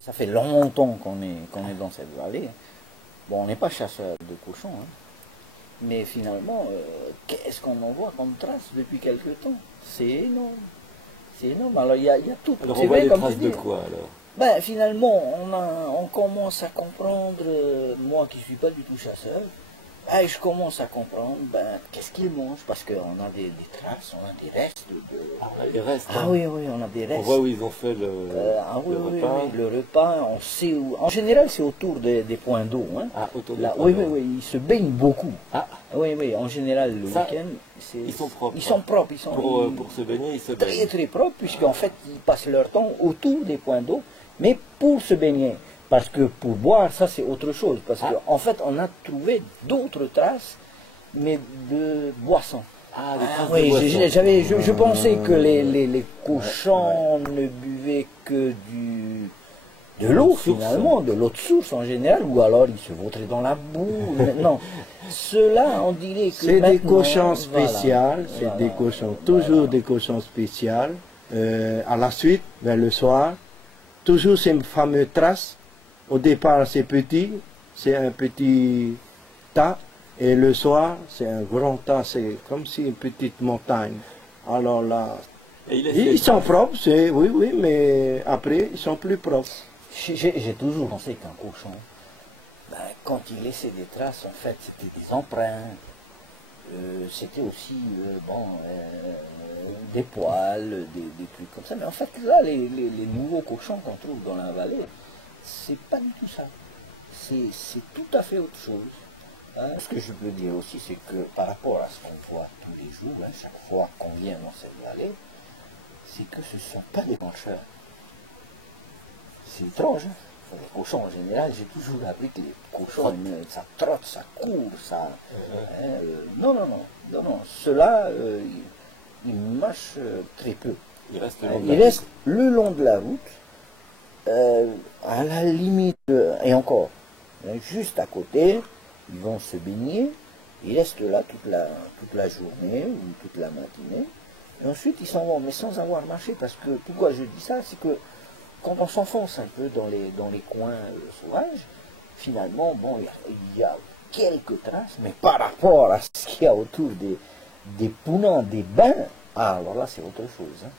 Ça fait longtemps qu'on est dans cette vallée. Bon, on n'est pas chasseur de cochons, hein. Mais finalement, qu'est-ce qu'on en voit comme traces depuis quelque temps? C'est énorme. C'est énorme. Alors, il y a tout. Alors C'est on voit vrai, des comme traces tu de dis. quoi alors? Ben, finalement, on commence à comprendre, moi qui ne suis pas du tout chasseur, je commence à comprendre, qu'est-ce qu'ils mangent, parce qu'on a des traces, on a des restes Il reste, Ah hein. oui, oui, on a des On restes. voit où ils ont fait Ah oui, le oui, repas. oui, le repas, on sait où. En général, c'est autour des points d'eau, hein. Ah, autour des Là, points oui, d'eau. oui, oui, ils se baignent beaucoup. Ah, Oui, oui, en général, le Ça, week-end, ils sont propres. Ils sont propres, ils sont pour se baigner, ils se très baignent. très propres, puisqu'en fait, ils passent leur temps autour des points d'eau, mais pour se baigner. Parce que pour boire, ça c'est autre chose. Parce qu'en fait, on a trouvé d'autres traces, mais de boissons. Ah, des traces de Oui, boisson. je pensais que les cochons ne buvaient que de l'eau Source. finalement, de l'eau de source en général, ou alors ils se vautraient dans la boue. Non, ceux-là, on dirait que C'est des maintenant, cochons voilà, spéciaux, c'est voilà, des cochons, toujours voilà. des cochons spéciaux. À la suite, vers le soir, toujours ces fameuses traces. Au départ, c'est petit, c'est un petit tas, et le soir, c'est un grand tas, c'est comme si une petite montagne. Alors là, Et il laisse ils les sont traces. propres, oui, oui, mais après, ils sont plus propres. J'ai toujours pensé qu'un cochon, quand il laissait des traces, en fait, c'était des empreintes. C'était aussi des poils, des trucs comme ça. Mais en fait, là, les nouveaux cochons qu'on trouve dans la vallée, c'est pas du tout ça. C'est tout à fait autre chose. Hein. Ce que je peux dire aussi, c'est que par rapport à ce qu'on voit tous les jours, hein, chaque fois qu'on vient dans cette vallée, c'est que ce ne sont pas des mangeurs. C'est étrange. Hein. Les cochons en général, j'ai toujours appris que les cochons, ça trotte, ça court, ça. Non, non, non, non, non. Ceux-là, ils marchent très peu. Il reste le long de Ils la restent le long de la route, à la limite, et encore, juste à côté, ils vont se baigner, ils restent là toute la journée ou toute la matinée, et ensuite ils s'en vont, mais sans avoir marché, parce que pourquoi je dis ça, c'est que quand on s'enfonce un peu dans les coins sauvages, finalement, bon, il y a quelques traces, mais par rapport à ce qu'il y a autour des poulains, des bains, alors là c'est autre chose. Hein.